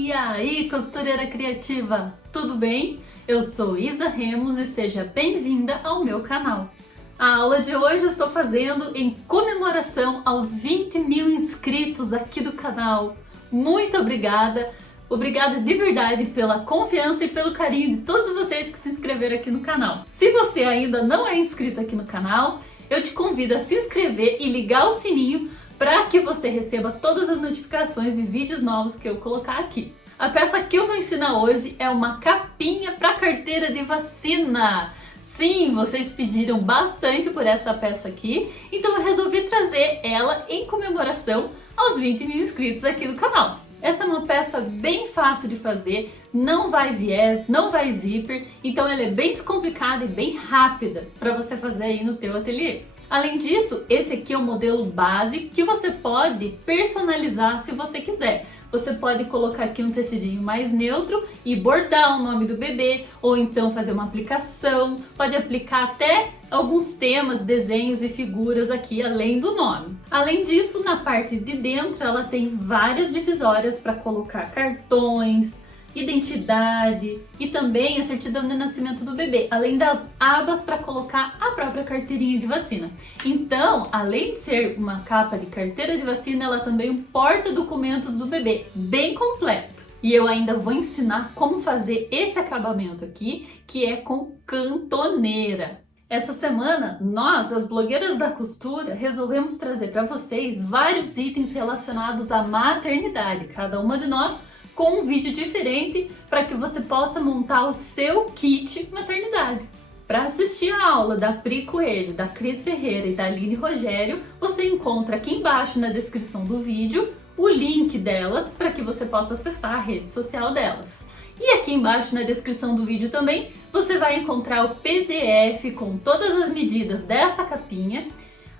E aí, costureira criativa, tudo bem? Eu sou Isa Remos e seja bem-vinda ao meu canal. A aula de hoje eu estou fazendo em comemoração aos 20 mil inscritos aqui do canal. Muito obrigada! Obrigada de verdade pela confiança e pelo carinho de todos vocês que se inscreveram aqui no canal. Se você ainda não é inscrito aqui no canal, eu te convido a se inscrever e ligar o sininho para que você receba todas as notificações de vídeos novos que eu colocar aqui. A peça que eu vou ensinar hoje é uma capinha para carteira de vacina. Sim, vocês pediram bastante por essa peça aqui, então eu resolvi trazer ela em comemoração aos 20 mil inscritos aqui no canal. Essa é uma peça bem fácil de fazer, não vai viés, não vai zíper, então ela é bem descomplicada e bem rápida para você fazer aí no teu ateliê. Além disso, esse aqui é o modelo base que você pode personalizar se você quiser. Você pode colocar aqui um tecidinho mais neutro e bordar o nome do bebê, ou então fazer uma aplicação, pode aplicar até alguns temas, desenhos e figuras aqui além do nome. Além disso, na parte de dentro ela tem várias divisórias para colocar cartões, identidade e também a certidão de nascimento do bebê, além das abas para colocar a própria carteirinha de vacina. Então, além de ser uma capa de carteira de vacina, ela também é um porta-documento do bebê, bem completo. E eu ainda vou ensinar como fazer esse acabamento aqui, que é com cantoneira. Essa semana, nós, as blogueiras da costura, resolvemos trazer para vocês vários itens relacionados à maternidade, cada uma de nós com um vídeo diferente para que você possa montar o seu kit maternidade. Para assistir a aula da Pri Coelho, da Cris Ferreira e da Aline Rogério, você encontra aqui embaixo na descrição do vídeo o link delas para que você possa acessar a rede social delas. E aqui embaixo na descrição do vídeo também você vai encontrar o PDF com todas as medidas dessa capinha,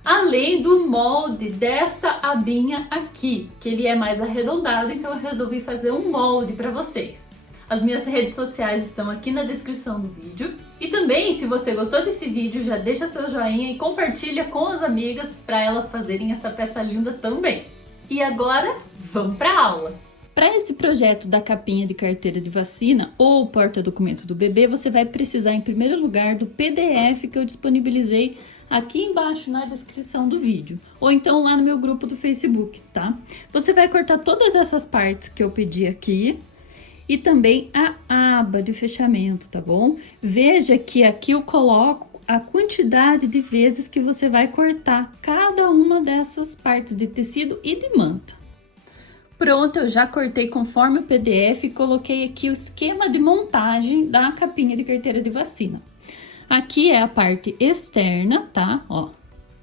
além do molde desta abinha aqui, que ele é mais arredondado, então eu resolvi fazer um molde para vocês. As minhas redes sociais estão aqui na descrição do vídeo. E também, se você gostou desse vídeo, já deixa seu joinha e compartilha com as amigas para elas fazerem essa peça linda também. E agora, vamos para a aula! Para esse projeto da capinha de carteira de vacina ou porta-documento do bebê, você vai precisar, em primeiro lugar, do PDF que eu disponibilizei aqui embaixo na descrição do vídeo, ou então lá no meu grupo do Facebook, tá? Você vai cortar todas essas partes que eu pedi aqui e também a aba de fechamento, tá bom? Veja que aqui eu coloco a quantidade de vezes que você vai cortar cada uma dessas partes de tecido e de manta. Pronto, eu já cortei conforme o PDF e coloquei aqui o esquema de montagem da capinha de carteira de vacina. Aqui é a parte externa, tá? Ó,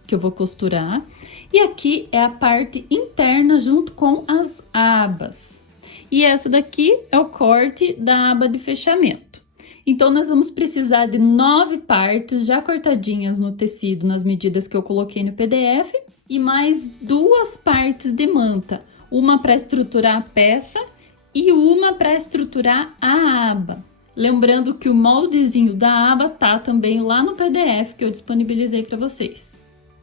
que eu vou costurar. E aqui é a parte interna junto com as abas. E essa daqui é o corte da aba de fechamento. Então, nós vamos precisar de 9 partes já cortadinhas no tecido, nas medidas que eu coloquei no PDF. E mais 2 partes de manta. Uma para estruturar a peça e uma para estruturar a aba. Lembrando que o moldezinho da aba tá também lá no PDF que eu disponibilizei para vocês.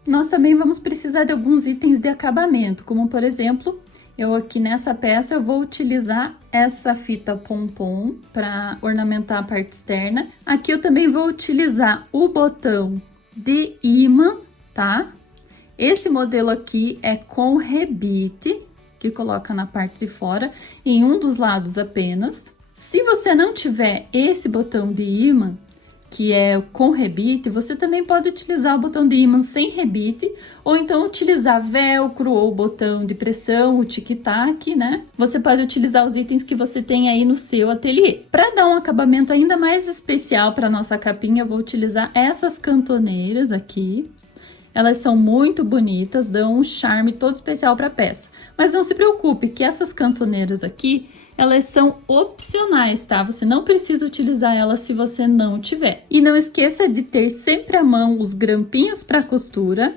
Nós também vamos precisar de alguns itens de acabamento, como por exemplo, eu aqui nessa peça eu vou utilizar essa fita pompom para ornamentar a parte externa. Aqui eu também vou utilizar o botão de imã, tá? Esse modelo aqui é com rebite, que coloca na parte de fora, em um dos lados apenas. Se você não tiver esse botão de ímã, que é com rebite, você também pode utilizar o botão de ímã sem rebite, ou então utilizar velcro ou botão de pressão, o tic-tac, né? Você pode utilizar os itens que você tem aí no seu ateliê. Para dar um acabamento ainda mais especial para nossa capinha, eu vou utilizar essas cantoneiras aqui. Elas são muito bonitas, dão um charme todo especial para a peça. Mas não se preocupe que essas cantoneiras aqui, elas são opcionais, tá? Você não precisa utilizar elas se você não tiver. E não esqueça de ter sempre à mão os grampinhos para costura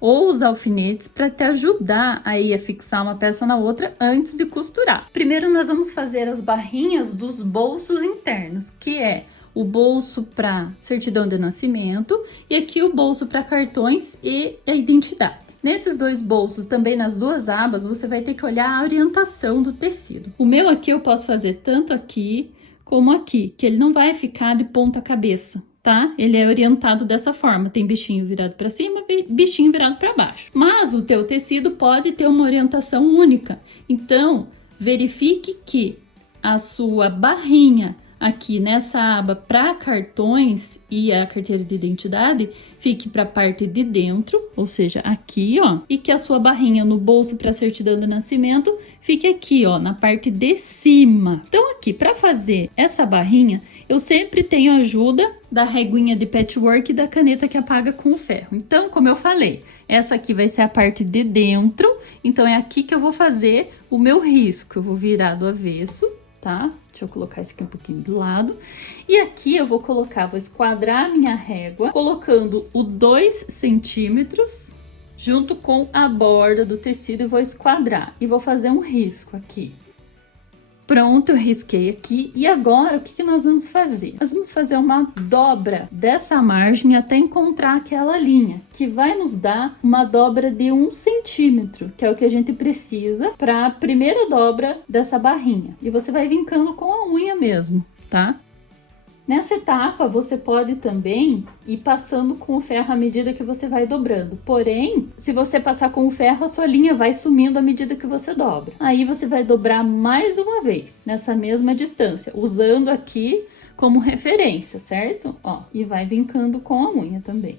ou os alfinetes para te ajudar aí a fixar uma peça na outra antes de costurar. Primeiro nós vamos fazer as barrinhas dos bolsos internos, que é o bolso para certidão de nascimento e aqui o bolso para cartões e a identidade. Nesses dois bolsos, também nas duas abas, você vai ter que olhar a orientação do tecido. O meu aqui eu posso fazer tanto aqui como aqui, que ele não vai ficar de ponta cabeça, tá? Ele é orientado dessa forma, tem bichinho virado para cima, bichinho virado para baixo. Mas o teu tecido pode ter uma orientação única. Então, verifique que a sua barrinha aqui nessa aba para cartões e a carteira de identidade fique para a parte de dentro, ou seja, aqui, ó, e que a sua barrinha no bolso para certidão de nascimento fique aqui, ó, na parte de cima. Então aqui, para fazer essa barrinha, eu sempre tenho ajuda da reguinha de patchwork e da caneta que apaga com o ferro. Então, como eu falei, essa aqui vai ser a parte de dentro, então é aqui que eu vou fazer o meu risco. Eu vou virar do avesso, tá? Deixa eu colocar esse aqui um pouquinho do lado. E aqui eu vou esquadrar a minha régua, colocando o 2 centímetros junto com a borda do tecido e vou esquadrar. E vou fazer um risco aqui. Pronto, eu risquei aqui. E agora, o que nós vamos fazer? Nós vamos fazer uma dobra dessa margem até encontrar aquela linha, que vai nos dar uma dobra de 1 centímetro, que é o que a gente precisa para a primeira dobra dessa barrinha. E você vai vincando com a unha mesmo, tá? Nessa etapa, você pode também ir passando com o ferro à medida que você vai dobrando. Porém, se você passar com o ferro, a sua linha vai sumindo à medida que você dobra. Aí você vai dobrar mais uma vez, nessa mesma distância, usando aqui como referência, certo? Ó, e vai vincando com a unha também.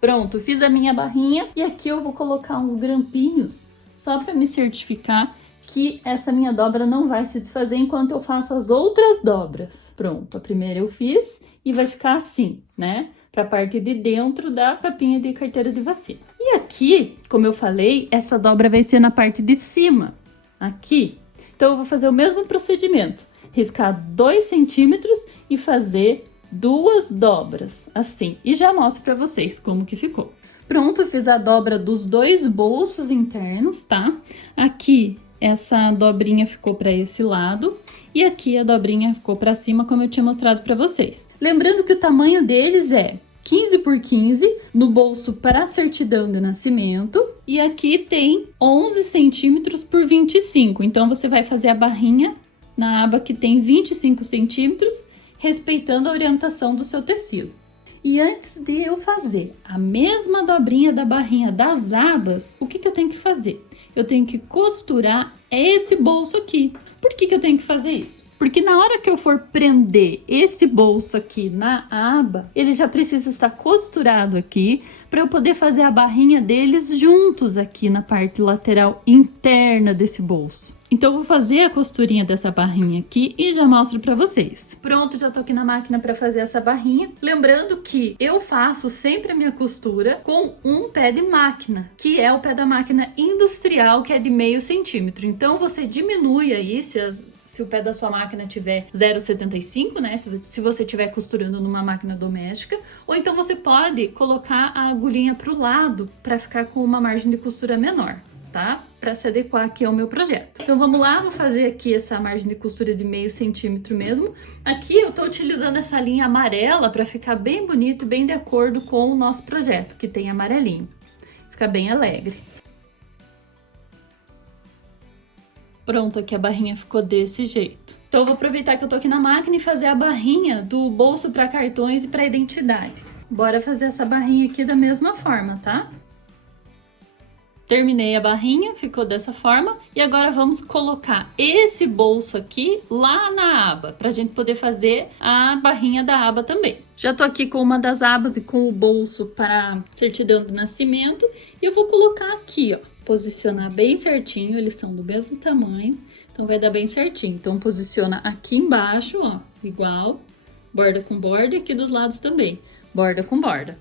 Pronto, fiz a minha barrinha e aqui eu vou colocar uns grampinhos só para me certificar que essa minha dobra não vai se desfazer enquanto eu faço as outras dobras. Pronto, a primeira eu fiz e vai ficar assim, né? Para a parte de dentro da capinha de carteira de vacina. E aqui, como eu falei, essa dobra vai ser na parte de cima, aqui. Então, eu vou fazer o mesmo procedimento. Riscar 2 centímetros e fazer 2 dobras, assim. E já mostro para vocês como que ficou. Pronto, fiz a dobra dos 2 bolsos internos, tá? Aqui, essa dobrinha ficou para esse lado e aqui a dobrinha ficou para cima, como eu tinha mostrado para vocês. Lembrando que o tamanho deles é 15 por 15 no bolso para certidão de nascimento e aqui tem 11 centímetros por 25. Então, você vai fazer a barrinha na aba que tem 25 centímetros, respeitando a orientação do seu tecido. E antes de eu fazer a mesma dobrinha da barrinha das abas, o que eu tenho que fazer? Eu tenho que costurar esse bolso aqui. Por que eu tenho que fazer isso? Porque na hora que eu for prender esse bolso aqui na aba, ele já precisa estar costurado aqui para eu poder fazer a barrinha deles juntos aqui na parte lateral interna desse bolso. Então, eu vou fazer a costurinha dessa barrinha aqui e já mostro pra vocês. Pronto, já tô aqui na máquina pra fazer essa barrinha. Lembrando que eu faço sempre a minha costura com um pé de máquina, que é o pé da máquina industrial, que é de 0,5 centímetro. Então, você diminui aí, se o pé da sua máquina tiver 0,75, né? Se você estiver costurando numa máquina doméstica. Ou então, você pode colocar a agulhinha pro lado pra ficar com uma margem de costura menor, tá? Para se adequar aqui ao meu projeto. Então, vamos lá, vou fazer aqui essa margem de costura de 0,5 centímetro mesmo. Aqui eu tô utilizando essa linha amarela para ficar bem bonito, bem de acordo com o nosso projeto, que tem amarelinho. Fica bem alegre. Pronto, aqui a barrinha ficou desse jeito. Então, eu vou aproveitar que eu tô aqui na máquina e fazer a barrinha do bolso para cartões e para identidade. Bora fazer essa barrinha aqui da mesma forma, tá? Terminei a barrinha, ficou dessa forma. E agora vamos colocar esse bolso aqui lá na aba, pra gente poder fazer a barrinha da aba também. Já tô aqui com uma das abas e com o bolso para certidão de nascimento. E eu vou colocar aqui, ó, posicionar bem certinho, eles são do mesmo tamanho, então vai dar bem certinho. Então, posiciona aqui embaixo, ó, igual, borda com borda, e aqui dos lados também, borda com borda.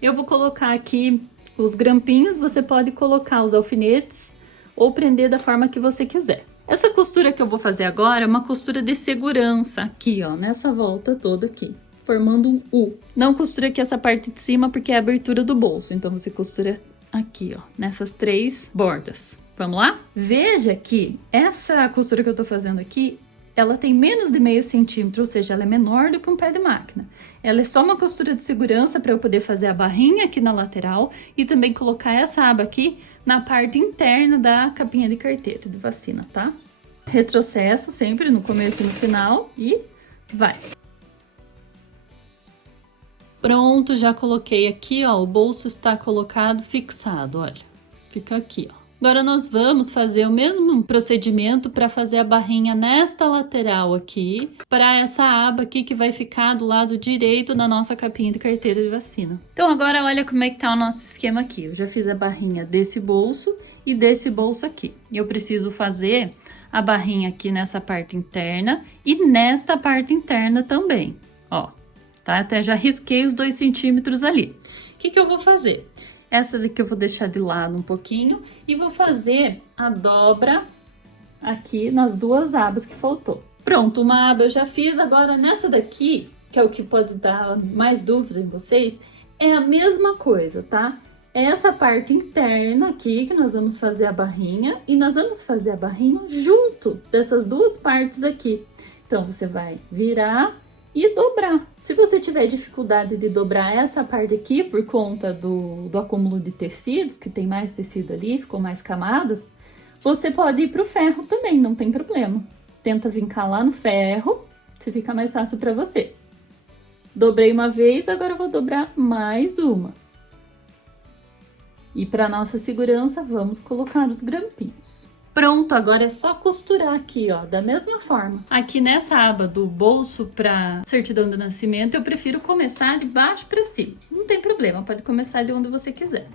Eu vou colocar aqui os grampinhos, você pode colocar os alfinetes ou prender da forma que você quiser. Essa costura que eu vou fazer agora é uma costura de segurança aqui, ó, nessa volta toda aqui, formando um U. Não costura aqui essa parte de cima porque é a abertura do bolso, então você costura aqui, ó, nessas 3 bordas. Vamos lá? Veja que essa costura que eu tô fazendo aqui ela tem menos de meio centímetro, ou seja, ela é menor do que um pé de máquina. Ela é só uma costura de segurança para eu poder fazer a barrinha aqui na lateral e também colocar essa aba aqui na parte interna da capinha de carteira de vacina, tá? Retrocesso sempre no começo e no final e vai. Pronto, já coloquei aqui, ó, o bolso está colocado, fixado, olha, fica aqui, ó. Agora nós vamos fazer o mesmo procedimento para fazer a barrinha nesta lateral aqui, para essa aba aqui que vai ficar do lado direito da nossa capinha de carteira de vacina. Então agora olha como é que tá o nosso esquema aqui. Eu já fiz a barrinha desse bolso e desse bolso aqui. Eu preciso fazer a barrinha aqui nessa parte interna e nesta parte interna também, ó. Tá? Até já risquei os 2 centímetros ali. O que que eu vou fazer? Essa daqui eu vou deixar de lado um pouquinho e vou fazer a dobra aqui nas 2 abas que faltou. Pronto, uma aba eu já fiz, agora nessa daqui, que é o que pode dar mais dúvida em vocês, é a mesma coisa, tá? É essa parte interna aqui que nós vamos fazer a barrinha e nós vamos fazer a barrinha junto dessas 2 partes aqui. Então, você vai virar e dobrar. Se você tiver dificuldade de dobrar essa parte aqui por conta do acúmulo de tecidos, que tem mais tecido ali, ficou mais camadas, você pode ir pro ferro também, não tem problema. Tenta vincar lá no ferro, se fica mais fácil para você. Dobrei uma vez, agora eu vou dobrar mais uma. E para nossa segurança, vamos colocar os grampinhos. Pronto, agora é só costurar aqui, ó, da mesma forma. Aqui nessa aba do bolso para certidão de nascimento, eu prefiro começar de baixo para cima. Não tem problema, pode começar de onde você quiser.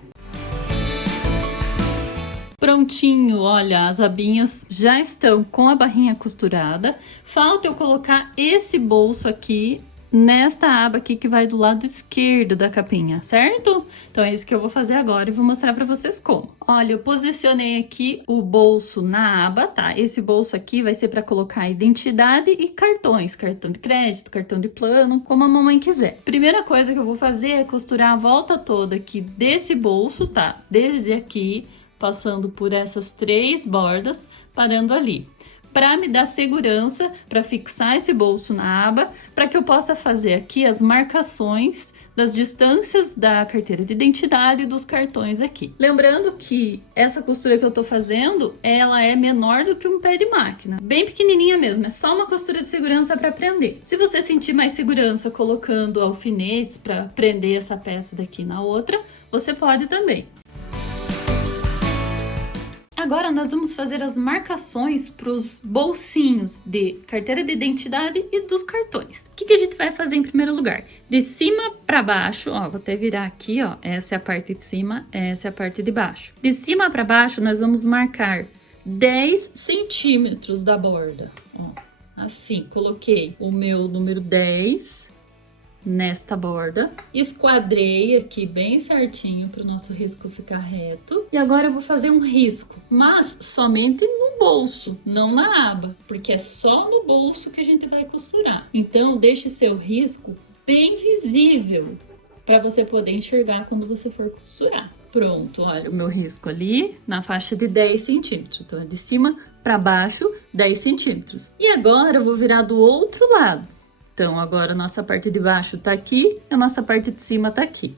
Prontinho, olha, as abinhas já estão com a barrinha costurada. Falta eu colocar esse bolso aqui nesta aba aqui que vai do lado esquerdo da capinha, certo? Então é isso que eu vou fazer agora e vou mostrar pra vocês como. Olha, eu posicionei aqui o bolso na aba, tá? Esse bolso aqui vai ser pra colocar identidade e cartões, cartão de crédito, cartão de plano, como a mamãe quiser. Primeira coisa que eu vou fazer é costurar a volta toda aqui desse bolso, tá? Desde aqui, passando por essas 3 bordas, parando ali, para me dar segurança, para fixar esse bolso na aba, para que eu possa fazer aqui as marcações das distâncias da carteira de identidade e dos cartões aqui. Lembrando que essa costura que eu tô fazendo, ela é menor do que um pé de máquina, bem pequenininha mesmo, é só uma costura de segurança para prender. Se você sentir mais segurança colocando alfinetes para prender essa peça daqui na outra, você pode também. Agora nós vamos fazer as marcações para os bolsinhos de carteira de identidade e dos cartões. O que que a gente vai fazer em primeiro lugar? De cima para baixo, ó, vou até virar aqui, ó, essa é a parte de cima, essa é a parte de baixo. De cima para baixo nós vamos marcar 10 centímetros da borda, ó, assim, coloquei o meu número 10 nesta borda, esquadrei aqui bem certinho para o nosso risco ficar reto. E agora eu vou fazer um risco, mas somente no bolso, não na aba, porque é só no bolso que a gente vai costurar. Então, deixe seu risco bem visível para você poder enxergar quando você for costurar. Pronto, olha o meu risco ali na faixa de 10 centímetros. Então, é de cima para baixo, 10 centímetros. E agora eu vou virar do outro lado. Então, agora a nossa parte de baixo tá aqui, a nossa parte de cima tá aqui.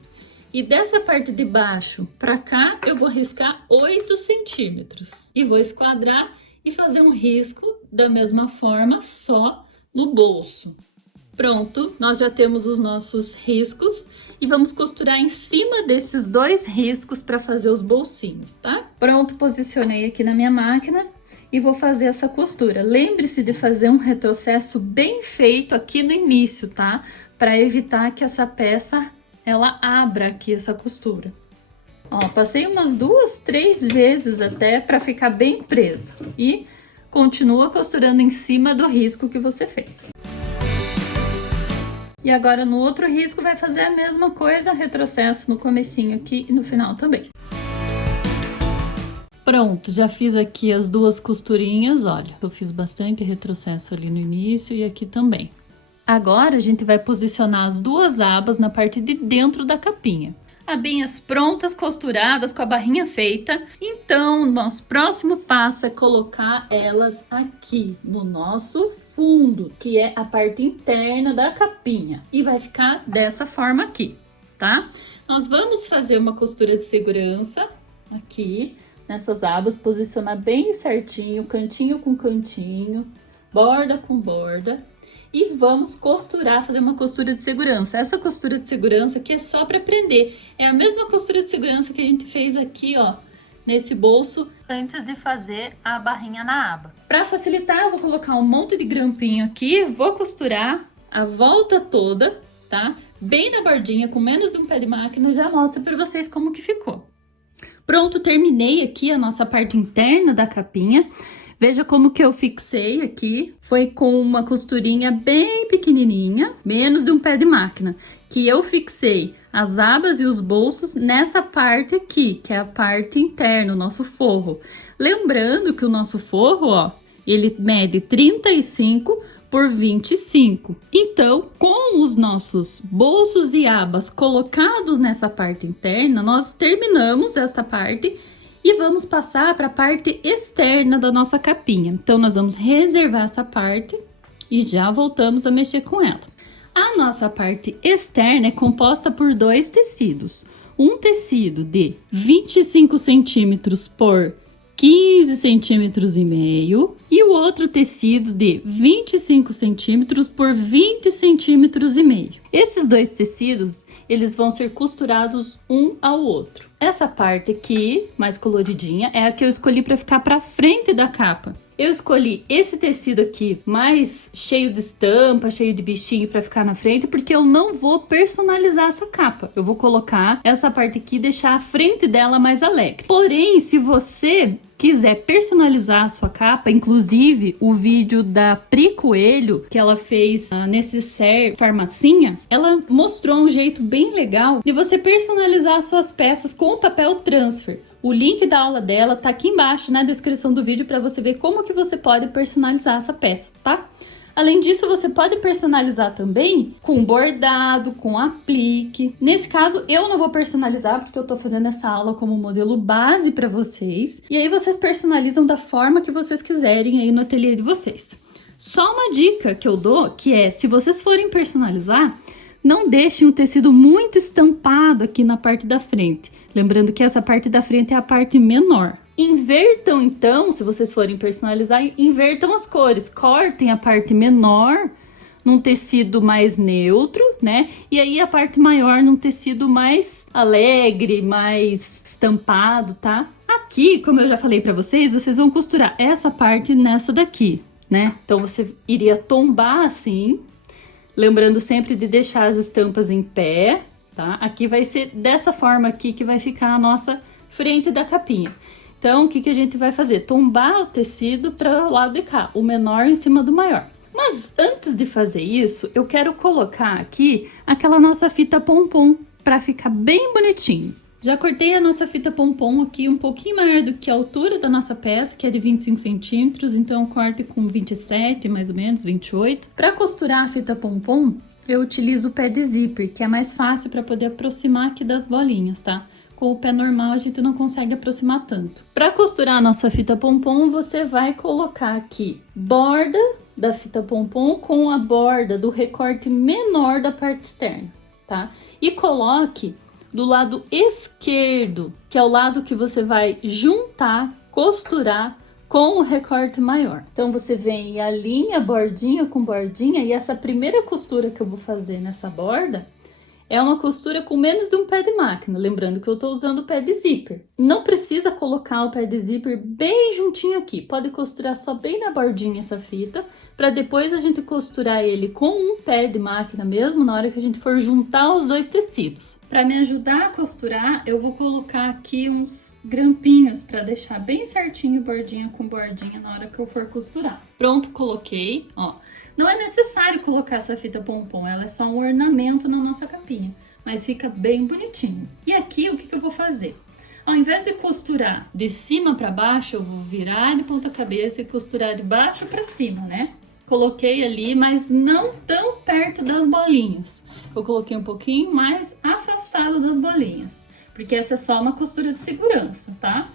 E dessa parte de baixo pra cá, eu vou riscar 8 centímetros. E vou esquadrar e fazer um risco da mesma forma, só no bolso. Pronto, nós já temos os nossos riscos e vamos costurar em cima desses 2 riscos para fazer os bolsinhos, tá? Pronto, posicionei aqui na minha máquina. E vou fazer essa costura. Lembre-se de fazer um retrocesso bem feito aqui no início, tá? Para evitar que essa peça, ela abra aqui essa costura. Ó, passei umas 2, 3 vezes até para ficar bem preso. E continua costurando em cima do risco que você fez. E agora no outro risco vai fazer a mesma coisa, retrocesso no comecinho aqui e no final também. Pronto, já fiz aqui as 2 costurinhas, olha, eu fiz bastante retrocesso ali no início e aqui também. Agora a gente vai posicionar as 2 abas na parte de dentro da capinha. abinhas prontas, costuradas, com a barrinha feita. Então, nosso próximo passo é colocar elas aqui no nosso fundo, que é a parte interna da capinha. E vai ficar dessa forma aqui, tá? Nós vamos fazer uma costura de segurança aqui nessas abas, posicionar bem certinho, cantinho com cantinho, borda com borda. E vamos costurar, fazer uma costura de segurança. Essa costura de segurança aqui é só para prender. É a mesma costura de segurança que a gente fez aqui, ó, nesse bolso, antes de fazer a barrinha na aba. Para facilitar, eu vou colocar um monte de grampinho aqui, vou costurar a volta toda, tá? Bem na bordinha, com menos de um pé de máquina, já mostro para vocês como que ficou. Pronto, terminei aqui a nossa parte interna da capinha. Veja como que eu fixei aqui, foi com uma costurinha bem pequenininha, menos de um pé de máquina, que eu fixei as abas e os bolsos nessa parte aqui, que é a parte interna, o nosso forro. Lembrando que o nosso forro, ó, ele mede 35 por 25. Então, com os nossos bolsos e abas colocados nessa parte interna, nós terminamos essa parte e vamos passar para a parte externa da nossa capinha. Então, nós vamos reservar essa parte e já voltamos a mexer com ela. A nossa parte externa é composta por dois tecidos. Um tecido de 25 centímetros por 15 centímetros e meio e o outro tecido de 25 centímetros por 20 centímetros e meio. Esses dois tecidos, eles vão ser costurados um ao outro. Essa parte aqui, mais coloridinha, é a que eu escolhi para ficar para frente da capa. Eu escolhi esse tecido aqui, mais cheio de estampa, cheio de bichinho para ficar na frente, porque eu não vou personalizar essa capa. Eu vou colocar essa parte aqui e deixar a frente dela mais alegre. Porém, se você quiser personalizar a sua capa, inclusive o vídeo da Pri Coelho, que ela fez nesse Necessaire Farmacinha, ela mostrou um jeito bem legal de você personalizar as suas peças com o papel transfer. O link da aula dela tá aqui embaixo na descrição do vídeo para você ver como que você pode personalizar essa peça, tá? Além disso, você pode personalizar também com bordado, com aplique. Nesse caso, eu não vou personalizar porque eu tô fazendo essa aula como modelo base para vocês. E aí vocês personalizam da forma que vocês quiserem aí no ateliê de vocês. Só uma dica que eu dou, que é, se vocês forem personalizar, não deixem o tecido muito estampado aqui na parte da frente. Lembrando que essa parte da frente é a parte menor. Invertam então, se vocês forem personalizar, invertam as cores. Cortem a parte menor num tecido mais neutro, né? E aí a parte maior num tecido mais alegre, mais estampado, tá? Aqui, como eu já falei pra vocês, vocês vão costurar essa parte nessa daqui, né? Então você iria tombar assim, lembrando sempre de deixar as estampas em pé, tá? Aqui vai ser dessa forma aqui que vai ficar a nossa frente da capinha. Então, o que que a gente vai fazer? Tombar o tecido para o lado de cá, o menor em cima do maior. Mas antes de fazer isso, eu quero colocar aqui aquela nossa fita pompom para ficar bem bonitinho. Já cortei a nossa fita pompom aqui um pouquinho maior do que a altura da nossa peça, que é de 25 centímetros, então corte com 27, mais ou menos, 28. Para costurar a fita pompom, eu utilizo o pé de zíper, que é mais fácil para poder aproximar aqui das bolinhas, tá? Com o pé normal a gente não consegue aproximar tanto. Para costurar a nossa fita pompom, você vai colocar aqui borda da fita pompom com a borda do recorte menor da parte externa, tá? E coloque do lado esquerdo, que é o lado que você vai juntar, costurar com o recorte maior. Então você vem e alinha bordinha com bordinha, e essa primeira costura que eu vou fazer nessa borda é uma costura com menos de um pé de máquina, lembrando que eu tô usando o pé de zíper. Não precisa colocar o pé de zíper bem juntinho aqui, pode costurar só bem na bordinha essa fita, para depois a gente costurar ele com um pé de máquina mesmo, na hora que a gente for juntar os dois tecidos. Para me ajudar a costurar, eu vou colocar aqui uns grampinhos para deixar bem certinho bordinha com bordinha na hora que eu for costurar. Pronto, coloquei, ó. Não é necessário colocar essa fita pompom, ela é só um ornamento na nossa capinha, mas fica bem bonitinho. E aqui, o que que eu vou fazer? Ao invés de costurar de cima para baixo, eu vou virar de ponta cabeça e costurar de baixo para cima, né? Coloquei ali, mas não tão perto das bolinhas. Eu coloquei um pouquinho mais afastado das bolinhas. porque essa é só uma costura de segurança, tá?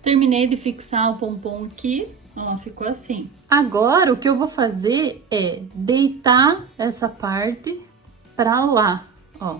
Terminei de fixar o pompom aqui, ó, ficou assim. Agora, o que eu vou fazer é deitar essa parte pra lá, ó.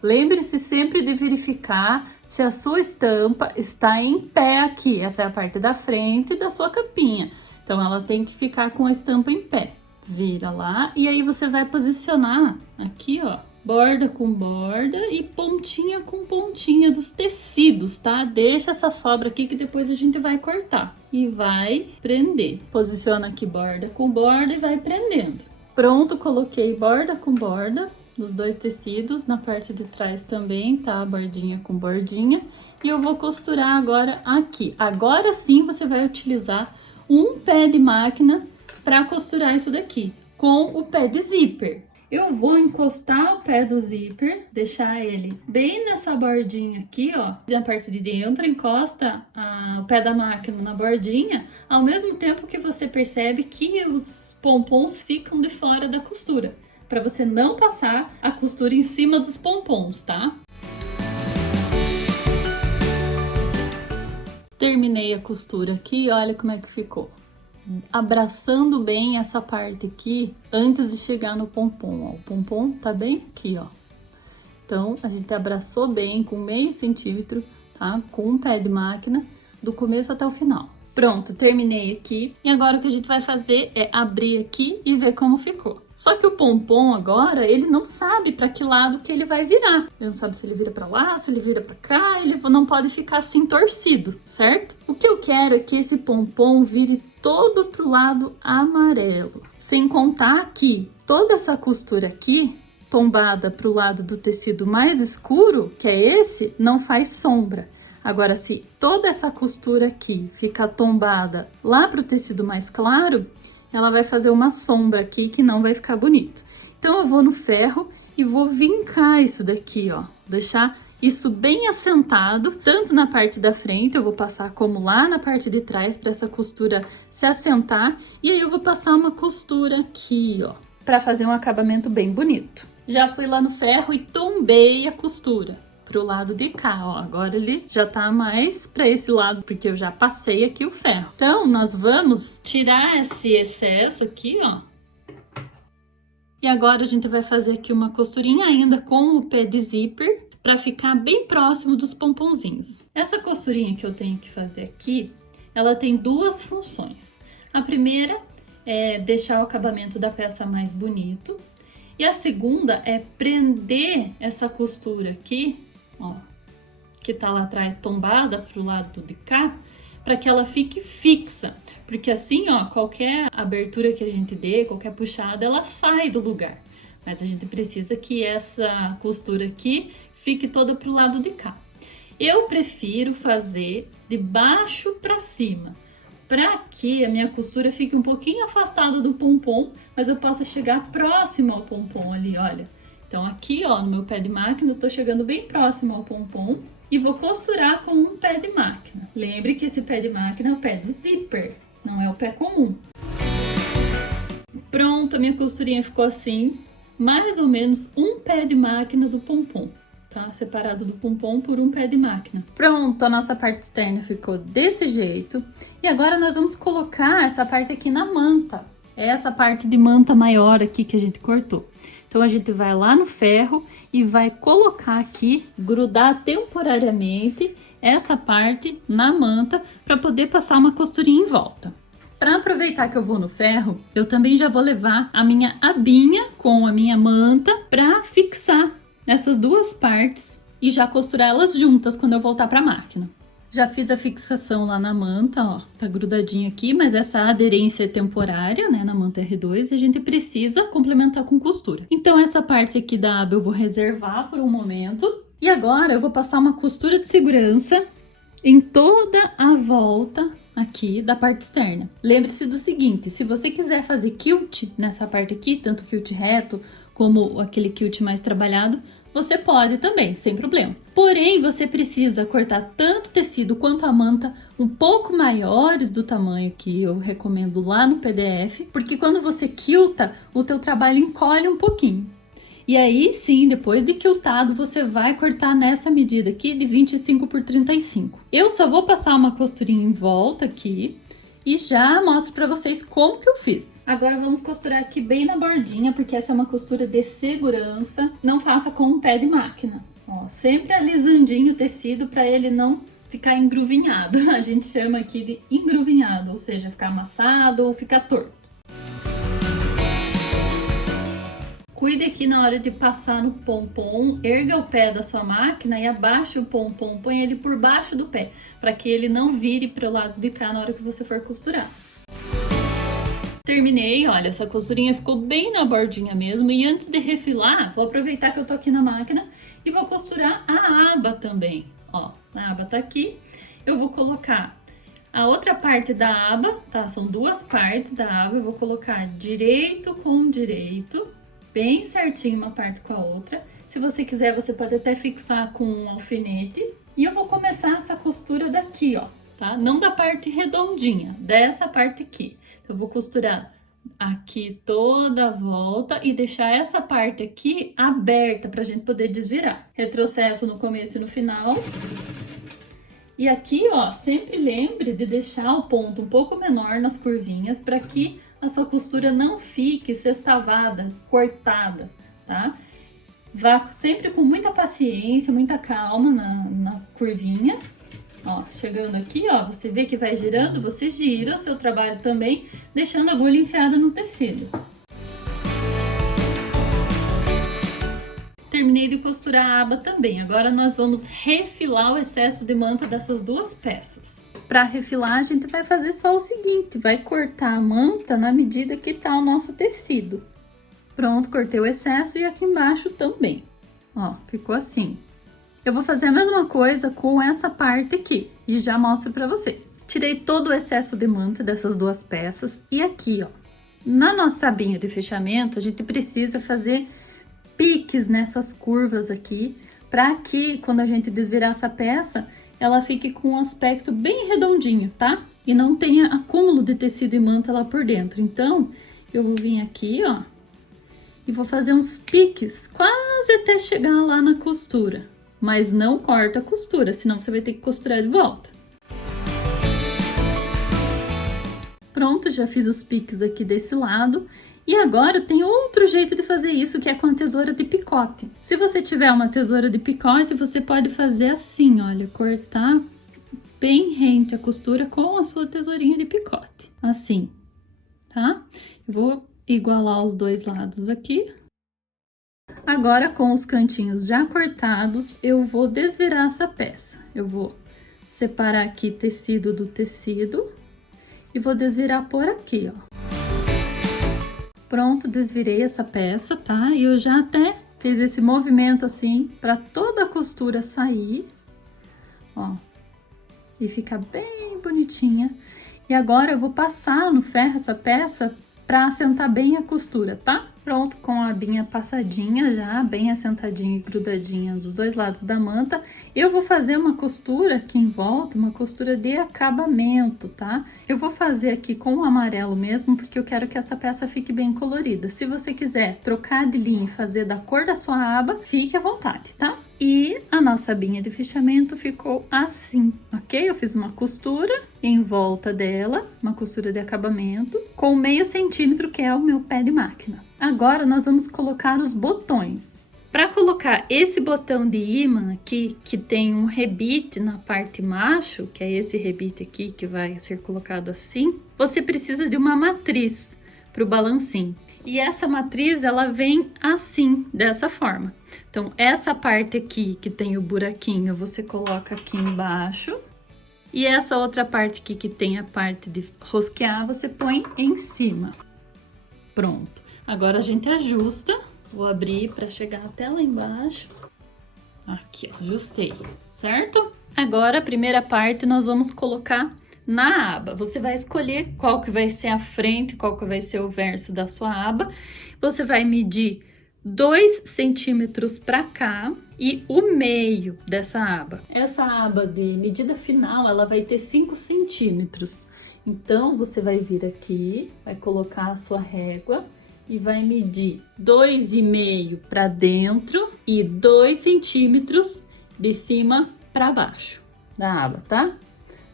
Lembre-se sempre de verificar se a sua estampa está em pé aqui. Essa é a parte da frente da sua capinha. Então, ela tem que ficar com a estampa em pé. Vira lá e aí você vai posicionar aqui, ó, borda com borda e pontinha com pontinha dos tecidos, tá? Deixa essa sobra aqui que depois a gente vai cortar e vai prender. Posiciona aqui borda com borda e vai prendendo. Pronto, coloquei borda com borda nos dois tecidos, na parte de trás também, tá? Bordinha com bordinha. E eu vou costurar agora aqui. Agora sim você vai utilizar um pé de máquina para costurar isso daqui, com o pé de zíper. Eu vou encostar o pé do zíper, deixar ele bem nessa bordinha aqui, ó. Na parte de dentro, encosta o pé da máquina na bordinha, ao mesmo tempo que você percebe que os pompons ficam de fora da costura, para você não passar a costura em cima dos pompons, tá? Terminei a costura aqui, olha como é que ficou. Abraçando bem essa parte aqui antes de chegar no pompom, ó. O pompom tá bem aqui, ó. Então, a gente abraçou bem com meio centímetro, tá? Com um pé de máquina, do começo até o final. Pronto, terminei aqui. E agora o que a gente vai fazer é abrir aqui e ver como ficou. Só que o pompom agora, ele não sabe para que lado que ele vai virar. Ele não sabe se ele vira para lá, se ele vira para cá, ele não pode ficar assim torcido, certo? O que eu quero é que esse pompom vire todo pro lado amarelo. Sem contar que toda essa costura aqui, tombada pro lado do tecido mais escuro, que é esse, não faz sombra. Agora, se toda essa costura aqui ficar tombada lá pro tecido mais claro, ela vai fazer uma sombra aqui que não vai ficar bonito. Então, eu vou no ferro e vou vincar isso daqui, ó. Deixar isso bem assentado, tanto na parte da frente, eu vou passar como lá na parte de trás, para essa costura se assentar. E aí, eu vou passar uma costura aqui, ó, para fazer um acabamento bem bonito. Já fui lá no ferro e tombei a costura pro lado de cá, ó. Agora ele já tá mais para esse lado, porque eu já passei aqui o ferro. Então, nós vamos tirar esse excesso aqui, ó. E agora a gente vai fazer aqui uma costurinha ainda com o pé de zíper, para ficar bem próximo dos pomponzinhos. Essa costurinha que eu tenho que fazer aqui, ela tem duas funções. A primeira é deixar o acabamento da peça mais bonito. E a segunda é prender essa costura aqui, ó, que tá lá atrás tombada pro lado de cá, para que ela fique fixa, porque assim, ó, qualquer abertura que a gente dê, qualquer puxada, ela sai do lugar. Mas a gente precisa que essa costura aqui fique toda pro lado de cá. Eu prefiro fazer de baixo para cima, para que a minha costura fique um pouquinho afastada do pompom, mas eu possa chegar próximo ao pompom ali, olha. Então, aqui, ó, no meu pé de máquina, eu tô chegando bem próximo ao pompom e vou costurar com um pé de máquina. Lembre que esse pé de máquina é o pé do zíper, não é o pé comum. Pronto, a minha costurinha ficou assim, mais ou menos um pé de máquina do pompom, tá? Separado do pompom por um pé de máquina. Pronto, a nossa parte externa ficou desse jeito. E agora nós vamos colocar essa parte aqui na manta. É essa parte de manta maior aqui que a gente cortou. Então, a gente vai lá no ferro e vai colocar aqui, grudar temporariamente essa parte na manta para poder passar uma costurinha em volta. Para aproveitar que eu vou no ferro, eu também já vou levar a minha abinha com a minha manta para fixar essas duas partes e já costurar elas juntas quando eu voltar para a máquina. Já fiz a fixação lá na manta, ó, tá grudadinho aqui, mas essa aderência é temporária, né, na manta R2, e a gente precisa complementar com costura. Então, essa parte aqui da aba eu vou reservar por um momento. E agora eu vou passar uma costura de segurança em toda a volta aqui da parte externa. Lembre-se do seguinte, se você quiser fazer quilt nessa parte aqui, tanto quilt reto como aquele quilt mais trabalhado, você pode também, sem problema. Porém, você precisa cortar tanto tecido quanto a manta um pouco maiores do tamanho que eu recomendo lá no PDF, porque quando você quilta, o teu trabalho encolhe um pouquinho. E aí sim, depois de quiltado, você vai cortar nessa medida aqui de 25 por 35. Eu só vou passar uma costurinha em volta aqui e já mostro pra vocês como que eu fiz. Agora vamos costurar aqui bem na bordinha, porque essa é uma costura de segurança. Não faça com um pé de máquina. Ó, sempre alisandinho o tecido para ele não ficar engruvinhado. A gente chama aqui de engruvinhado, ou seja, ficar amassado ou ficar torto. Cuide aqui na hora de passar no pompom, erga o pé da sua máquina e abaixe o pompom, põe ele por baixo do pé, para que ele não vire para o lado de cá na hora que você for costurar. Terminei, olha, essa costurinha ficou bem na bordinha mesmo, e antes de refilar, vou aproveitar que eu tô aqui na máquina e vou costurar a aba também, ó, a aba tá aqui, eu vou colocar a outra parte da aba, tá, são duas partes da aba, eu vou colocar direito com direito, bem certinho uma parte com a outra. Se você quiser, você pode até fixar com um alfinete. E eu vou começar essa costura daqui, ó, tá? Não da parte redondinha, dessa parte aqui. Então, eu vou costurar aqui toda a volta e deixar essa parte aqui aberta pra gente poder desvirar. Retrocesso no começo e no final. E aqui, ó, sempre lembre de deixar o ponto um pouco menor nas curvinhas para que a sua costura não fique sextavada, cortada, tá? Vá sempre com muita paciência, muita calma na curvinha. Ó, chegando aqui, ó, você vê que vai girando, você gira o seu trabalho também, deixando a agulha enfiada no tecido. Terminei de costurar a aba também. Agora nós vamos refilar o excesso de manta dessas duas peças. Para refilar, a gente vai fazer só o seguinte, vai cortar a manta na medida que tá o nosso tecido. Pronto, cortei o excesso e aqui embaixo também. Ó, ficou assim. Eu vou fazer a mesma coisa com essa parte aqui e já mostro para vocês. Tirei todo o excesso de manta dessas duas peças e aqui, ó, na nossa abinha de fechamento, a gente precisa fazer piques nessas curvas aqui, para que quando a gente desvirar essa peça, ela fique com um aspecto bem redondinho, tá? E não tenha acúmulo de tecido e manta lá por dentro. Então, eu vou vir aqui, ó, e vou fazer uns piques quase até chegar lá na costura. Mas não corta a costura, senão você vai ter que costurar de volta. Pronto, já fiz os piques aqui desse lado. E agora tem outro jeito de fazer isso, que é com a tesoura de picote. Se você tiver uma tesoura de picote, você pode fazer assim, olha, cortar bem rente a costura com a sua tesourinha de picote. Assim, tá? Eu vou igualar os dois lados aqui. Agora, com os cantinhos já cortados, eu vou desvirar essa peça. Eu vou separar aqui tecido do tecido e vou desvirar por aqui, ó. Pronto, desvirei essa peça, tá? E eu já até fiz esse movimento assim, para toda a costura sair, ó. E ficar bem bonitinha. E agora eu vou passar no ferro essa peça para assentar bem a costura, tá? Pronto, com a abinha passadinha já, bem assentadinha e grudadinha dos dois lados da manta, eu vou fazer uma costura aqui em volta, uma costura de acabamento, tá? Eu vou fazer aqui com o amarelo mesmo, porque eu quero que essa peça fique bem colorida. Se você quiser trocar de linha e fazer da cor da sua aba, fique à vontade, tá? E a nossa abinha de fechamento ficou assim, ok? Eu fiz uma costura em volta dela, uma costura de acabamento, com meio centímetro, que é o meu pé de máquina. Agora, nós vamos colocar os botões. Para colocar esse botão de ímã aqui, que tem um rebite na parte macho, que é esse rebite aqui que vai ser colocado assim, você precisa de uma matriz para o balancinho. E essa matriz, ela vem assim, dessa forma. Então, essa parte aqui que tem o buraquinho, você coloca aqui embaixo. E essa outra parte aqui que tem a parte de rosquear, você põe em cima. Pronto. Agora a gente ajusta. Vou abrir para chegar até lá embaixo. Aqui, ó, ajustei, certo? Agora, a primeira parte nós vamos colocar na aba. Você vai escolher qual que vai ser a frente, qual que vai ser o verso da sua aba. Você vai medir 2 centímetros para cá e o meio dessa aba. Essa aba de medida final, ela vai ter 5 centímetros. Então, você vai vir aqui, vai colocar a sua régua e vai medir 2,5 para dentro e 2 centímetros de cima para baixo da aba, tá?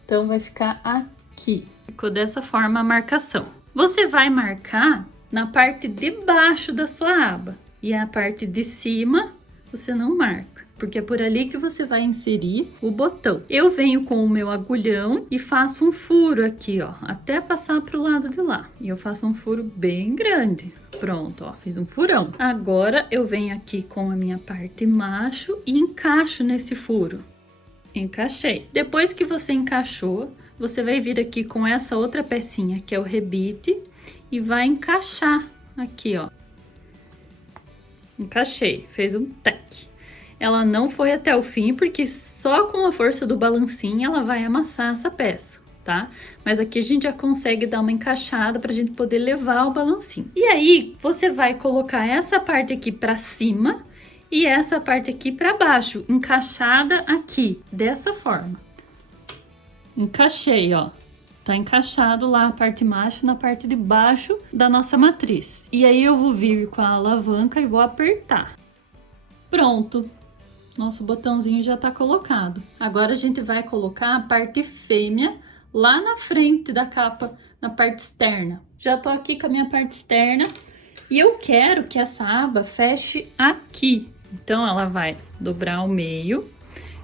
Então vai ficar aqui. Ficou dessa forma a marcação. Você vai marcar na parte de baixo da sua aba e a parte de cima você não marca, porque é por ali que você vai inserir o botão. Eu venho com o meu agulhão e faço um furo aqui, ó, até passar pro lado de lá. E eu faço um furo bem grande. Pronto, ó, fiz um furão. Agora eu venho aqui com a minha parte macho e encaixo nesse furo. Encaixei. Depois que você encaixou, você vai vir aqui com essa outra pecinha, que é o rebite, e vai encaixar aqui, ó. Encaixei, fez um tac. Ela não foi até o fim, porque só com a força do balancinho ela vai amassar essa peça, tá? Mas aqui a gente já consegue dar uma encaixada pra gente poder levar o balancinho. E aí, você vai colocar essa parte aqui pra cima e essa parte aqui pra baixo, encaixada aqui, dessa forma. Encaixei, ó. Tá encaixado lá a parte macho na parte de baixo da nossa matriz. E aí eu vou vir com a alavanca e vou apertar. Pronto. Nosso botãozinho já tá colocado. Agora a gente vai colocar a parte fêmea lá na frente da capa, na parte externa. Já tô aqui com a minha parte externa e eu quero que essa aba feche aqui. Então ela vai dobrar ao meio,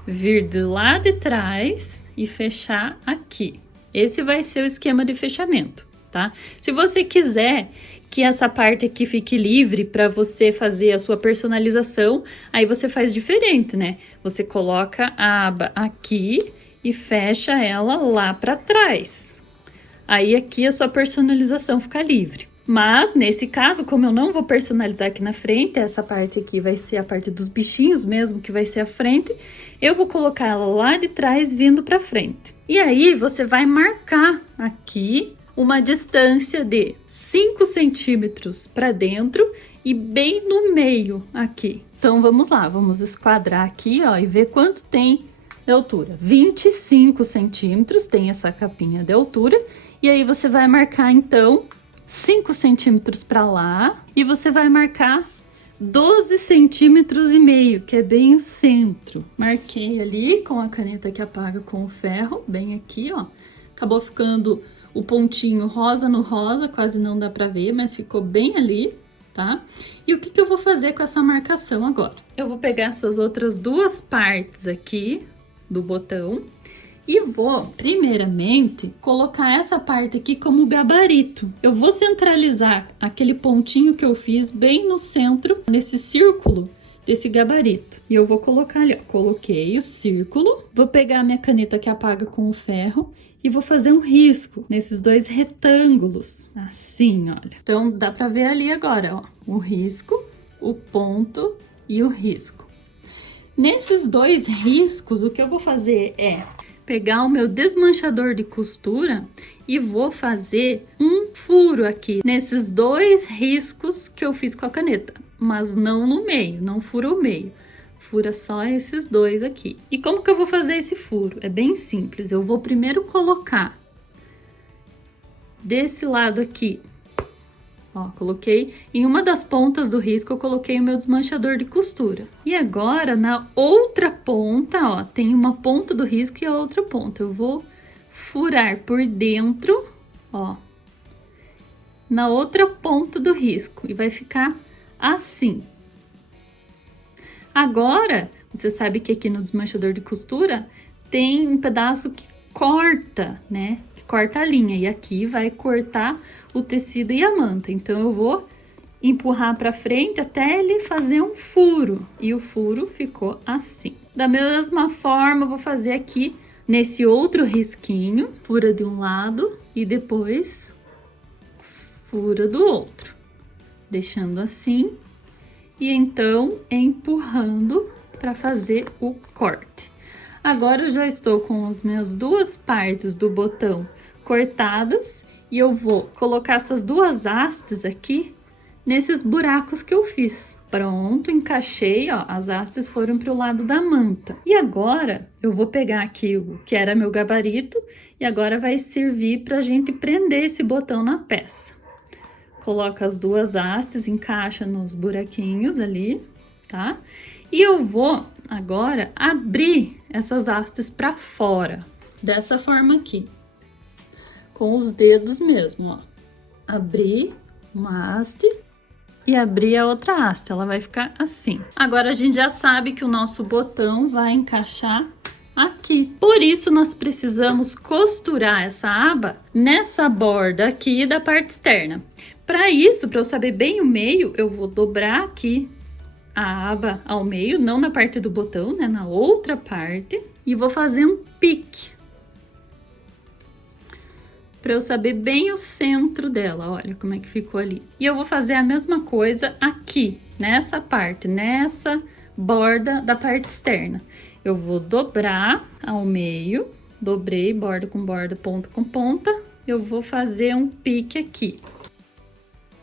vir de lá de trás e fechar aqui. Esse vai ser o esquema de fechamento, tá? Se você quiser que essa parte aqui fique livre para você fazer a sua personalização, aí você faz diferente, né? Você coloca a aba aqui e fecha ela lá para trás. Aí aqui a sua personalização fica livre. Mas nesse caso, como eu não vou personalizar aqui na frente, essa parte aqui vai ser a parte dos bichinhos mesmo, que vai ser a frente, eu vou colocar ela lá de trás vindo para frente. E aí você vai marcar aqui uma distância de 5 centímetros para dentro e bem no meio aqui. Então vamos lá, vamos esquadrar aqui, ó, e ver quanto tem de altura. 25 centímetros tem essa capinha de altura. E aí você vai marcar então 5 centímetros para lá e você vai marcar 12 centímetros e meio, que é bem o centro. Marquei ali com a caneta que apaga com o ferro, bem aqui, ó. Acabou ficando o pontinho rosa no rosa, quase não dá pra ver, mas ficou bem ali, tá? E o que que eu vou fazer com essa marcação agora? Eu vou pegar essas outras duas partes aqui do botão e vou, primeiramente, colocar essa parte aqui como gabarito. Eu vou centralizar aquele pontinho que eu fiz bem no centro, nesse círculo desse gabarito. E eu vou colocar ali, ó. Coloquei o círculo, vou pegar a minha caneta que apaga com o ferro e vou fazer um risco nesses dois retângulos, assim, olha. Então, dá pra ver ali agora, ó, o risco, o ponto e o risco. Nesses dois riscos, o que eu vou fazer é pegar o meu desmanchador de costura e vou fazer um furo aqui nesses dois riscos que eu fiz com a caneta, mas não no meio, não fura o meio, fura só esses dois aqui. E como que eu vou fazer esse furo? É bem simples, eu vou primeiro colocar desse lado aqui, ó, coloquei em uma das pontas do risco, eu coloquei o meu desmanchador de costura. E agora, na outra ponta, ó, tem uma ponta do risco e a outra ponta. Eu vou furar por dentro, ó, na outra ponta do risco. E vai ficar assim. Agora, você sabe que aqui no desmanchador de costura tem um pedaço que corta, né? Que corta a linha. E aqui vai cortar o tecido e a manta. Então, eu vou empurrar para frente até ele fazer um furo. E o furo ficou assim. Da mesma forma, eu vou fazer aqui nesse outro risquinho. Fura de um lado e depois fura do outro. Deixando assim. E então, empurrando para fazer o corte. Agora, eu já estou com as minhas duas partes do botão cortadas. E eu vou colocar essas duas hastes aqui nesses buracos que eu fiz. Pronto, encaixei, ó, as hastes foram para o lado da manta. E agora, eu vou pegar aqui o que era meu gabarito e agora vai servir para a gente prender esse botão na peça. coloca as duas hastes, encaixa nos buraquinhos ali, tá? E eu vou agora abrir essas hastes para fora, dessa forma aqui, com os dedos mesmo, ó. Abrir uma haste e abrir a outra haste, ela vai ficar assim. Agora a gente já sabe que o nosso botão vai encaixar aqui. Por isso nós precisamos costurar essa aba nessa borda aqui da parte externa. Para isso, para eu saber bem o meio, eu vou dobrar aqui a aba ao meio, não na parte do botão, né, na outra parte, e vou fazer um pique. Para eu saber bem o centro dela, olha como é que ficou ali. E eu vou fazer a mesma coisa aqui, nessa parte, nessa borda da parte externa. Eu vou dobrar ao meio, dobrei borda com borda, ponta com ponta. Eu vou fazer um pique aqui.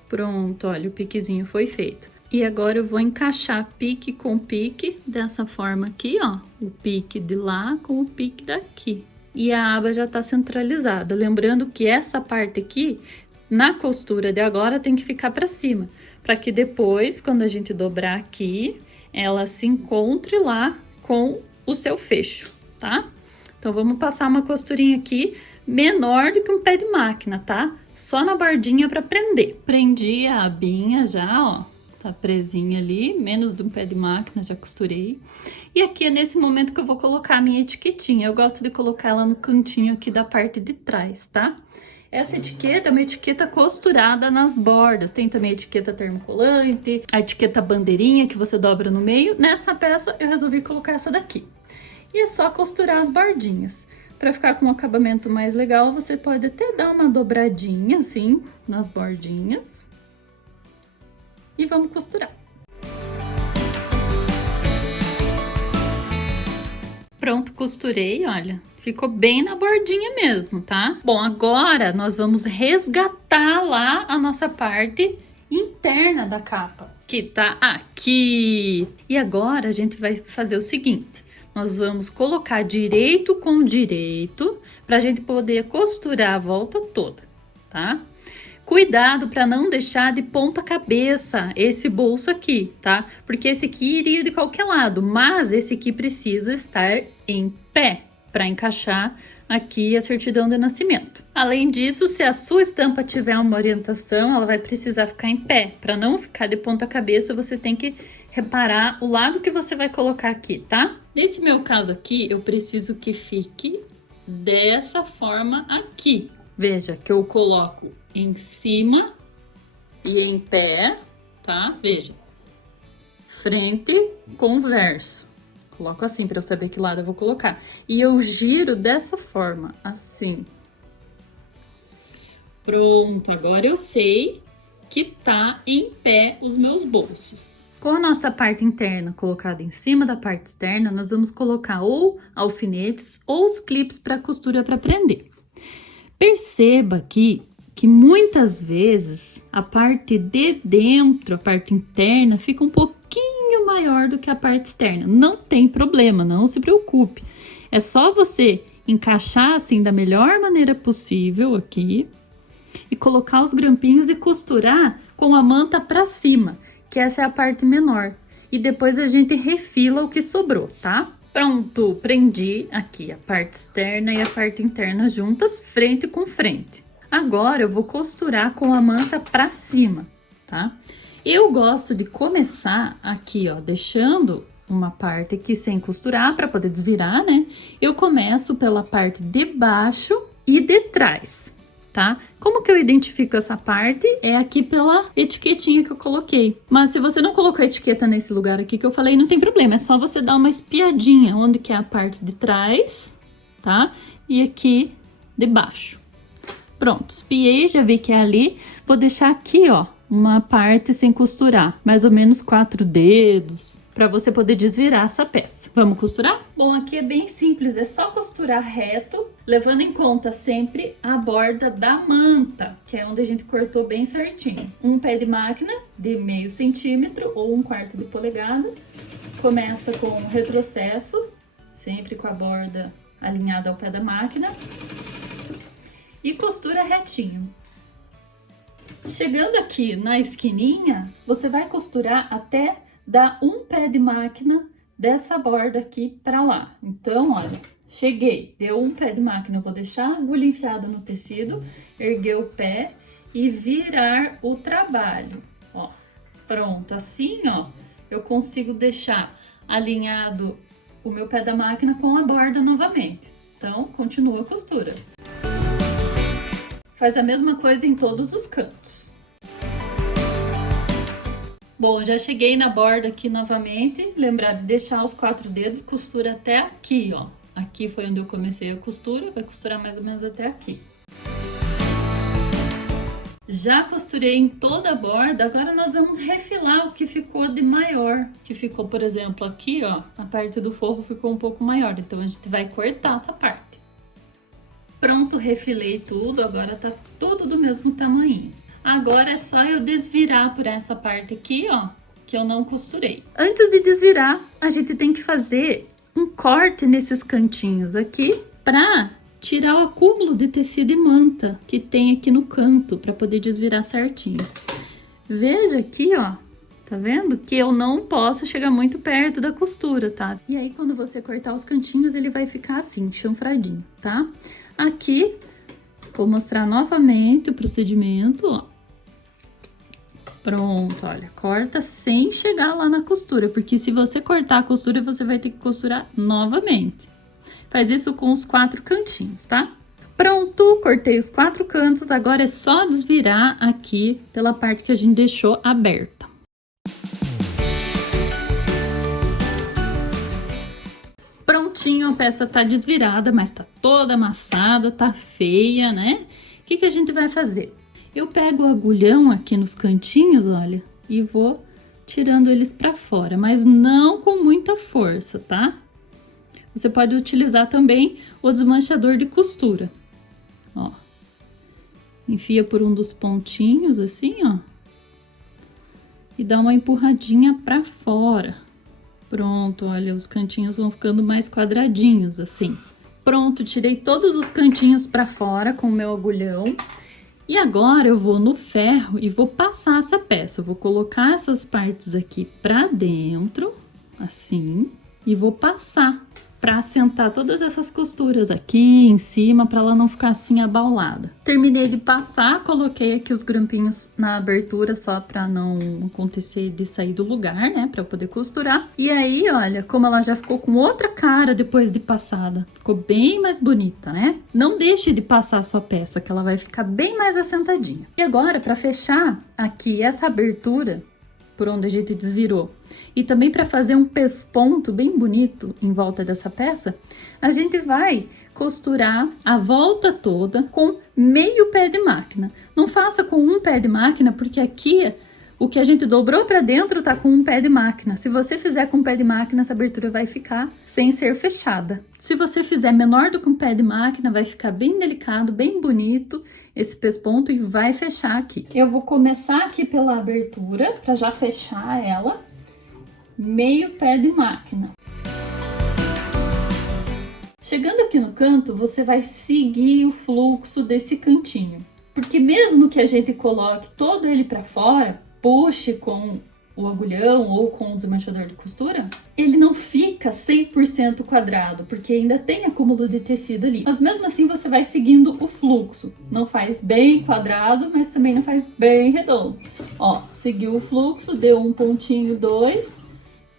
Pronto, olha, o piquezinho foi feito. E agora eu vou encaixar pique com pique, dessa forma aqui, ó. O pique de lá com o pique daqui. E a aba já tá centralizada. Lembrando que essa parte aqui, na costura de agora, tem que ficar pra cima. Pra que depois, quando a gente dobrar aqui, ela se encontre lá com o seu fecho, tá? Então, vamos passar uma costurinha aqui, menor do que um pé de máquina, tá? Só na bordinha pra prender. Prendi a abinha já, ó. Tá presinha ali, menos de um pé de máquina, já costurei. E aqui é nesse momento que eu vou colocar a minha etiquetinha. Eu gosto de colocar ela no cantinho aqui da parte de trás, tá? Essa etiqueta é uma etiqueta costurada nas bordas. Tem também a etiqueta termocolante, a etiqueta bandeirinha que você dobra no meio. Nessa peça eu resolvi colocar essa daqui. E é só costurar as bordinhas. Para ficar com um acabamento mais legal, você pode até dar uma dobradinha assim nas bordinhas. E vamos costurar. Pronto, costurei, olha, ficou bem na bordinha mesmo, tá? Bom, agora nós vamos resgatar lá a nossa parte interna da capa, que tá aqui. E agora a gente vai fazer o seguinte, nós vamos colocar direito com direito, pra gente poder costurar a volta toda, tá? Cuidado para não deixar de ponta cabeça esse bolso aqui, tá? Porque esse aqui iria de qualquer lado, mas esse aqui precisa estar em pé para encaixar aqui a certidão de nascimento. Além disso, se a sua estampa tiver uma orientação, ela vai precisar ficar em pé. Para não ficar de ponta cabeça, você tem que reparar o lado que você vai colocar aqui, tá? Nesse meu caso aqui, eu preciso que fique dessa forma aqui. Veja que eu coloco em cima e em pé, tá? Veja. Frente com verso. Coloco assim para eu saber que lado eu vou colocar. E eu giro dessa forma, assim. Pronto, agora eu sei que tá em pé os meus bolsos. Com a nossa parte interna colocada em cima da parte externa, nós vamos colocar ou alfinetes ou os clipes para costura para prender. Perceba aqui que muitas vezes a parte de dentro, a parte interna, fica um pouquinho maior do que a parte externa. Não tem problema, não se preocupe. É só você encaixar assim da melhor maneira possível aqui e colocar os grampinhos e costurar com a manta para cima, que essa é a parte menor. E depois a gente refila o que sobrou, tá? Pronto, prendi aqui a parte externa e a parte interna juntas, frente com frente. Agora eu vou costurar com a manta pra cima, tá? Eu gosto de começar aqui, ó, deixando uma parte aqui sem costurar para poder desvirar, né? Eu começo pela parte de baixo e de trás, tá? Como que eu identifico essa parte? É aqui pela etiquetinha que eu coloquei. Mas se você não colocou a etiqueta nesse lugar aqui que eu falei, não tem problema. É só você dar uma espiadinha onde que é a parte de trás, tá? E aqui de baixo. Pronto, espiei, já vi que é ali. Vou deixar aqui, ó, uma parte sem costurar. Mais ou menos 4 dedos, para você poder desvirar essa peça. Vamos costurar? Bom, aqui é bem simples, é só costurar reto, levando em conta sempre a borda da manta, que é onde a gente cortou bem certinho. Um pé de máquina de meio centímetro ou 1/4 de polegada. Começa com o retrocesso, sempre com a borda alinhada ao pé da máquina. E costura retinho. Chegando aqui na esquininha, você vai costurar até dar um pé de máquina dessa borda aqui pra lá. Então, olha, cheguei, deu um pé de máquina, eu vou deixar a agulha enfiada no tecido, erguer o pé e virar o trabalho, ó. Pronto, assim, ó, eu consigo deixar alinhado o meu pé da máquina com a borda novamente. Então, continua a costura. Faz a mesma coisa em todos os cantos. Bom, já cheguei na borda aqui novamente. Lembrar de deixar os 4 dedos, costura até aqui, ó. Aqui foi onde eu comecei a costura, vai costurar mais ou menos até aqui. Já costurei em toda a borda, agora nós vamos refilar o que ficou de maior. Que ficou, por exemplo, aqui, ó, a parte do forro ficou um pouco maior, então a gente vai cortar essa parte. Pronto, refilei tudo, agora tá tudo do mesmo tamanho. Agora é só eu desvirar por essa parte aqui, ó, que eu não costurei. Antes de desvirar, a gente tem que fazer um corte nesses cantinhos aqui pra tirar o acúmulo de tecido e manta que tem aqui no canto, para poder desvirar certinho. Veja aqui, ó, tá vendo? Que eu não posso chegar muito perto da costura, tá? E aí, quando você cortar os cantinhos, ele vai ficar assim, chanfradinho, tá? Aqui, vou mostrar novamente o procedimento, ó. Pronto, olha, corta sem chegar lá na costura, porque se você cortar a costura, você vai ter que costurar novamente. Faz isso com os 4 cantinhos, tá? Pronto, cortei os 4 cantos, agora é só desvirar aqui pela parte que a gente deixou aberta. Prontinho, a peça tá desvirada, mas tá toda amassada, tá feia, né? O que que a gente vai fazer? Eu pego o agulhão aqui nos cantinhos, olha, e vou tirando eles pra fora, mas não com muita força, tá? Você pode utilizar também o desmanchador de costura, ó. Enfia por um dos pontinhos, assim, ó. E dá uma empurradinha pra fora. Pronto, olha, os cantinhos vão ficando mais quadradinhos, assim. Pronto, tirei todos os cantinhos pra fora com o meu agulhão. E agora eu vou no ferro e vou passar essa peça. Eu vou colocar essas partes aqui pra dentro, assim, e vou passar para assentar todas essas costuras aqui em cima, para ela não ficar assim abaulada. Terminei de passar, coloquei aqui os grampinhos na abertura só para não acontecer de sair do lugar, né, para eu poder costurar. E aí, olha, como ela já ficou com outra cara depois de passada, ficou bem mais bonita, né? Não deixe de passar a sua peça, que ela vai ficar bem mais assentadinha. E agora, para fechar aqui essa abertura, por onde a gente desvirou, e também para fazer um pesponto bem bonito em volta dessa peça, a gente vai costurar a volta toda com meio pé de máquina. Não faça com um pé de máquina, porque aqui o que a gente dobrou para dentro tá com um pé de máquina. Se você fizer com um pé de máquina, essa abertura vai ficar sem ser fechada. Se você fizer menor do que um pé de máquina, vai ficar bem delicado, bem bonito esse pesponto e vai fechar aqui. Eu vou começar aqui pela abertura para já fechar ela, meio pé de máquina. Chegando aqui no canto, você vai seguir o fluxo desse cantinho, porque mesmo que a gente coloque todo ele para fora, puxe com o agulhão ou com o desmanchador de costura, ele não fica 100% quadrado, porque ainda tem acúmulo de tecido ali. Mas mesmo assim você vai seguindo o fluxo. Não faz bem quadrado, mas também não faz bem redondo. Ó, seguiu o fluxo, deu um pontinho, 2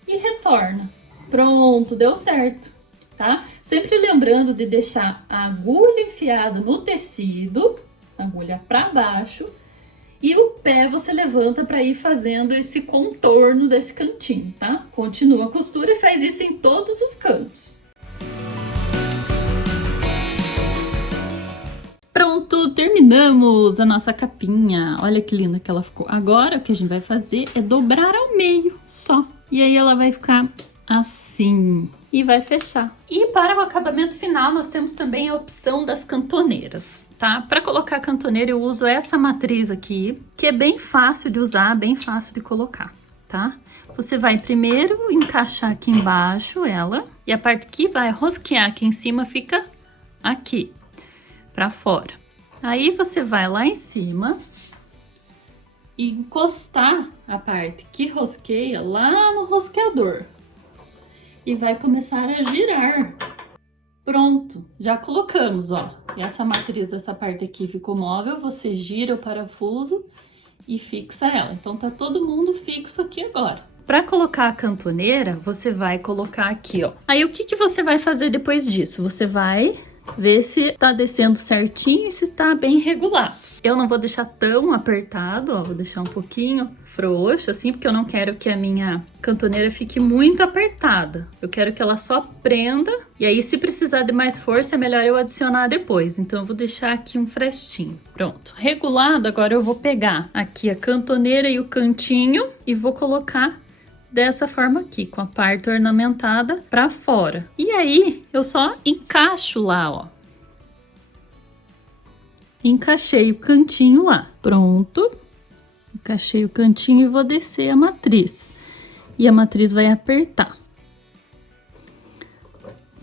e retorna. Pronto, deu certo, tá? Sempre lembrando de deixar a agulha enfiada no tecido, agulha para baixo, e o pé você levanta para ir fazendo esse contorno desse cantinho, tá? Continua a costura e faz isso em todos os cantos. Pronto, terminamos a nossa capinha. Olha que linda que ela ficou. Agora o que a gente vai fazer é dobrar ao meio só. E aí ela vai ficar assim e vai fechar. E para o acabamento final nós temos também a opção das cantoneiras. Tá? Para colocar a cantoneira eu uso essa matriz aqui, que é bem fácil de usar, bem fácil de colocar, tá? Você vai primeiro encaixar aqui embaixo ela, e a parte que vai rosquear aqui em cima fica aqui, pra fora. Aí você vai lá em cima e encostar a parte que rosqueia lá no rosqueador. E vai começar a girar. Pronto, já colocamos, ó. E essa matriz, essa parte aqui ficou móvel, você gira o parafuso e fixa ela. Então tá todo mundo fixo aqui agora. Para colocar a cantoneira, você vai colocar aqui, ó. Aí o que que você vai fazer depois disso? Você vai ver se tá descendo certinho e se tá bem regulado. Eu não vou deixar tão apertado, ó, vou deixar um pouquinho frouxo, assim, porque eu não quero que a minha cantoneira fique muito apertada. Eu quero que ela só prenda, e aí se precisar de mais força, é melhor eu adicionar depois. Então eu vou deixar aqui um frestinho. Pronto, regulado, agora eu vou pegar aqui a cantoneira e o cantinho e vou colocar dessa forma aqui, com a parte ornamentada pra fora. E aí, eu só encaixo lá, ó. Encaixei o cantinho lá. Pronto. Encaixei o cantinho e vou descer a matriz. E a matriz vai apertar.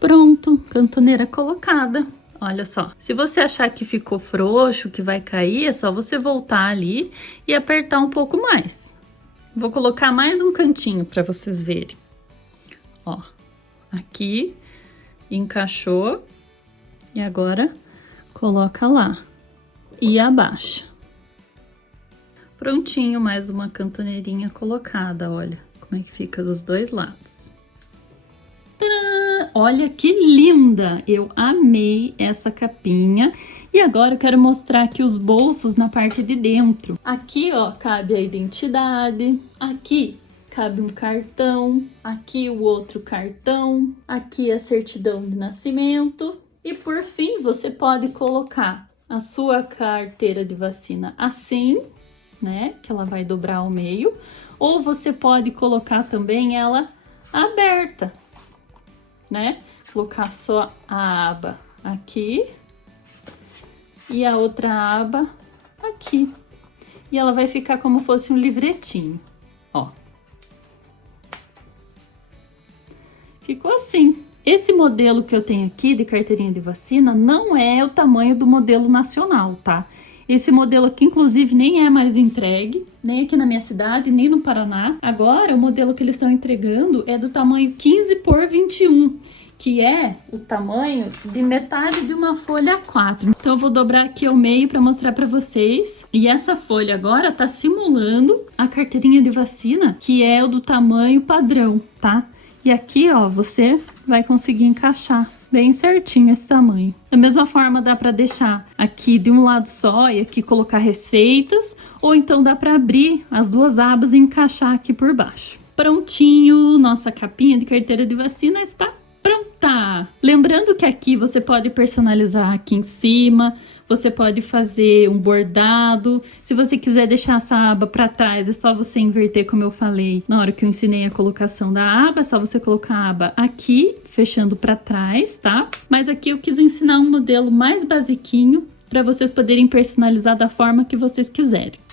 Pronto, cantoneira colocada. Olha só, se você achar que ficou frouxo, que vai cair, é só você voltar ali e apertar um pouco mais. Vou colocar mais um cantinho para vocês verem. Ó, aqui encaixou e agora coloca lá e abaixa. Prontinho, mais uma cantoneirinha colocada, olha como é que fica dos dois lados. Tadã! Olha que linda! Eu amei essa capinha. E agora eu quero mostrar aqui os bolsos na parte de dentro. Aqui, ó, cabe a identidade. Aqui cabe um cartão. Aqui o outro cartão. Aqui a certidão de nascimento. E por fim, você pode colocar a sua carteira de vacina assim, né? Que ela vai dobrar ao meio. Ou você pode colocar também ela aberta, né? Colocar só a aba aqui e a outra aba aqui. E ela vai ficar como fosse um livretinho, ó. Ficou assim. Esse modelo que eu tenho aqui de carteirinha de vacina não é o tamanho do modelo nacional, tá? Esse modelo aqui, inclusive, nem é mais entregue, nem aqui na minha cidade, nem no Paraná. Agora, o modelo que eles estão entregando é do tamanho 15 por 21, que é o tamanho de metade de uma folha A4. Então, eu vou dobrar aqui ao meio para mostrar para vocês. E essa folha agora tá simulando a carteirinha de vacina, que é o do tamanho padrão, tá? E aqui, ó, você vai conseguir encaixar bem certinho esse tamanho. Da mesma forma, dá para deixar aqui de um lado só e aqui colocar receitas, ou então dá para abrir as duas abas e encaixar aqui por baixo. Prontinho, nossa capinha de carteira de vacina está pronta! Lembrando que aqui você pode personalizar aqui em cima, você pode fazer um bordado. Se você quiser deixar essa aba para trás, é só você inverter, como eu falei na hora que eu ensinei a colocação da aba. É só você colocar a aba aqui, fechando para trás, tá? Mas aqui eu quis ensinar um modelo mais basiquinho para vocês poderem personalizar da forma que vocês quiserem.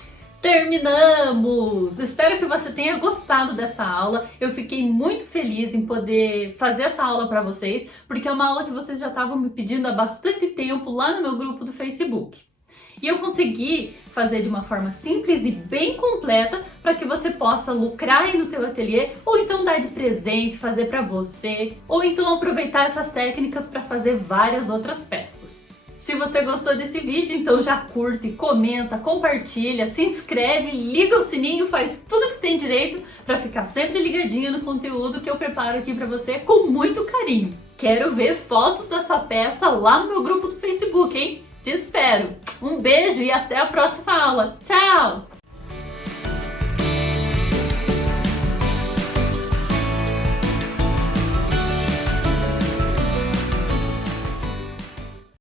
Terminamos! Espero que você tenha gostado dessa aula. Eu fiquei muito feliz em poder fazer essa aula para vocês, porque é uma aula que vocês já estavam me pedindo há bastante tempo lá no meu grupo do Facebook. E eu consegui fazer de uma forma simples e bem completa para que você possa lucrar aí no teu ateliê, ou então dar de presente, fazer para você, ou então aproveitar essas técnicas para fazer várias outras peças. Se você gostou desse vídeo, então já curte, comenta, compartilha, se inscreve, liga o sininho, faz tudo que tem direito para ficar sempre ligadinho no conteúdo que eu preparo aqui para você com muito carinho. Quero ver fotos da sua peça lá no meu grupo do Facebook, hein? Te espero! Um beijo e até a próxima aula. Tchau!